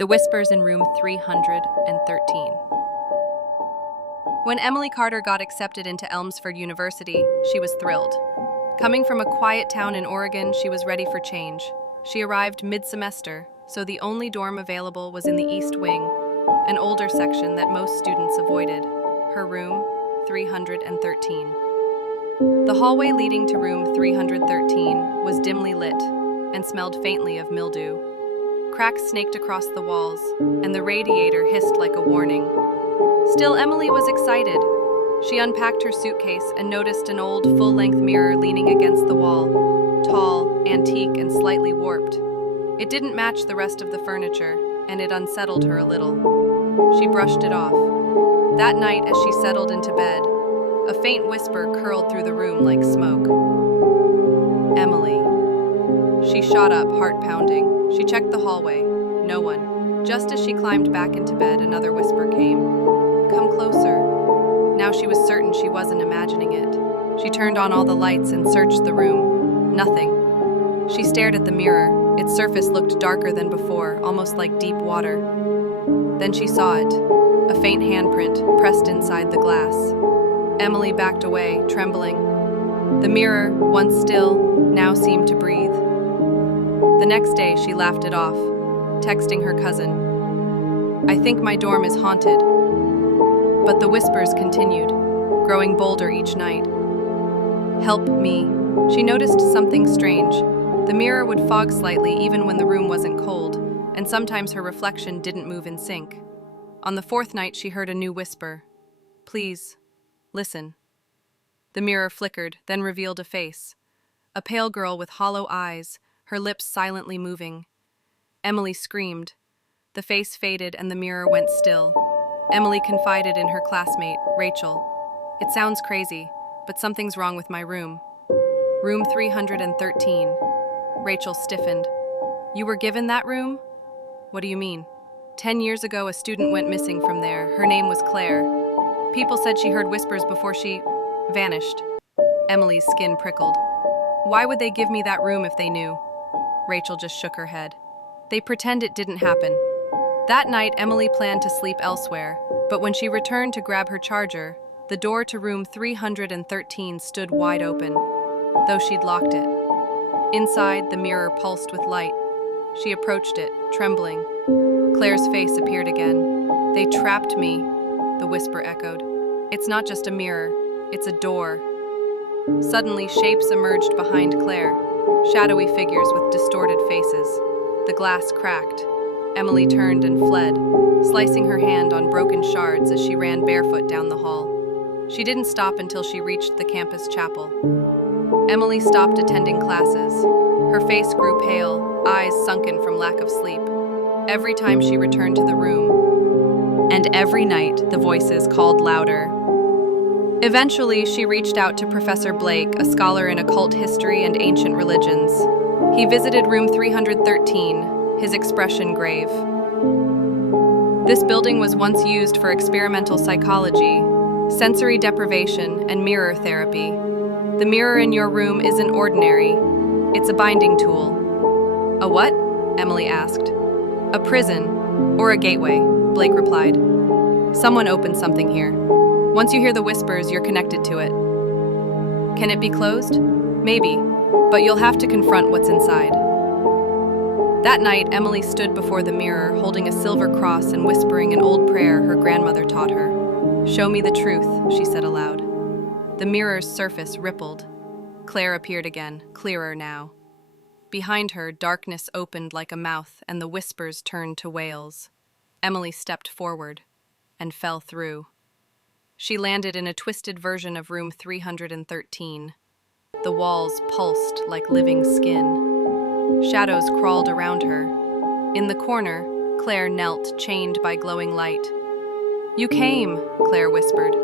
The Whispers in Room 313. When Emily Carter got accepted into Elmsford University, she was thrilled. Coming from a quiet town in Oregon, she was ready for change. She arrived mid-semester, so the only dorm available was in the East Wing, an older section that most students avoided. Her room, 313. The hallway leading to room 313 was dimly lit and smelled faintly of mildew. Cracks snaked across the walls, and the radiator hissed like a warning. Still, Emily was excited. She unpacked her suitcase and noticed an old, full-length mirror leaning against the wall, tall, antique, and slightly warped. It didn't match the rest of the furniture, and it unsettled her a little. She brushed it off. That night, as she settled into bed, a faint whisper curled through the room like smoke. Emily. She shot up, heart pounding. She checked the hallway. No one. Just as she climbed back into bed, another whisper came. Come closer. Now she was certain she wasn't imagining it. She turned on all the lights and searched the room. Nothing. She stared at the mirror. Its surface looked darker than before, almost like deep water. Then she saw it. A faint handprint pressed inside the glass. Emily backed away, trembling. The mirror, once still, now seemed to breathe. The next day, she laughed it off, texting her cousin. I think my dorm is haunted. But the whispers continued, growing bolder each night. Help me. She noticed something strange. The mirror would fog slightly even when the room wasn't cold, and sometimes her reflection didn't move in sync. On the fourth night, she heard a new whisper. Please, listen. The mirror flickered, then revealed a face. A pale girl with hollow eyes, her lips silently moving. Emily screamed. The face faded and the mirror went still. Emily confided in her classmate, Rachel. It sounds crazy, but something's wrong with my room. Room 313. Rachel stiffened. You were given that room? What do you mean? 10 years ago, a student went missing from there. Her name was Claire. People said she heard whispers before she vanished. Emily's skin prickled. Why would they give me that room if they knew? Rachel just shook her head. They pretend it didn't happen. That night, Emily planned to sleep elsewhere, but when she returned to grab her charger, the door to room 313 stood wide open, though she'd locked it. Inside, the mirror pulsed with light. She approached it, trembling. Claire's face appeared again. They trapped me, the whisper echoed. It's not just a mirror, it's a door. Suddenly, shapes emerged behind Claire. Shadowy figures with distorted faces. The glass cracked. Emily turned and fled, slicing her hand on broken shards as she ran barefoot down the hall. She didn't stop until she reached the campus chapel. Emily stopped attending classes. Her face grew pale, eyes sunken from lack of sleep. Every time she returned to the room, and every night the voices called louder. Eventually, she reached out to Professor Blake, a scholar in occult history and ancient religions. He visited room 313, his expression grave. This building was once used for experimental psychology, sensory deprivation, and mirror therapy. The mirror in your room isn't ordinary. It's a binding tool. A what? Emily asked. A prison, or a gateway, Blake replied. Someone opened something here. Once you hear the whispers, you're connected to it. Can it be closed? Maybe, but you'll have to confront what's inside. That night, Emily stood before the mirror, holding a silver cross and whispering an old prayer her grandmother taught her. Show me the truth, she said aloud. The mirror's surface rippled. Claire appeared again, clearer now. Behind her, darkness opened like a mouth, and the whispers turned to wails. Emily stepped forward and fell through. She landed in a twisted version of room 313. The walls pulsed like living skin. Shadows crawled around her. In the corner, Claire knelt, chained by glowing light. You came, Claire whispered.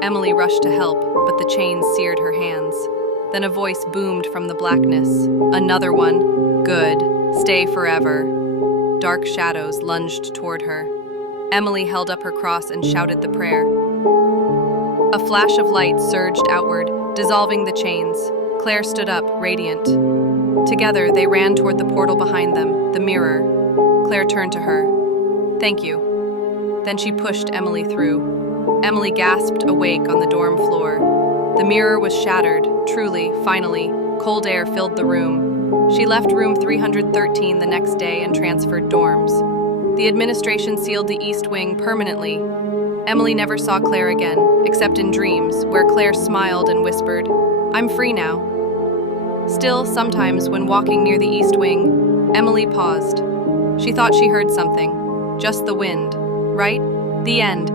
Emily rushed to help, but the chains seared her hands. Then a voice boomed from the blackness. Another one. Good. Stay forever. Dark shadows lunged toward her. Emily held up her cross and shouted the prayer. A flash of light surged outward, dissolving the chains. Claire stood up, radiant. Together, they ran toward the portal behind them, the mirror. Claire turned to her. "Thank you." Then she pushed Emily through. Emily gasped awake on the dorm floor. The mirror was shattered. Truly, finally, cold air filled the room. She left room 313 the next day and transferred dorms. The administration sealed the East Wing permanently. Emily never saw Claire again, except in dreams, where Claire smiled and whispered, "I'm free now." Still, sometimes, when walking near the East Wing, Emily paused. She thought she heard something. Just the wind. Right? The end.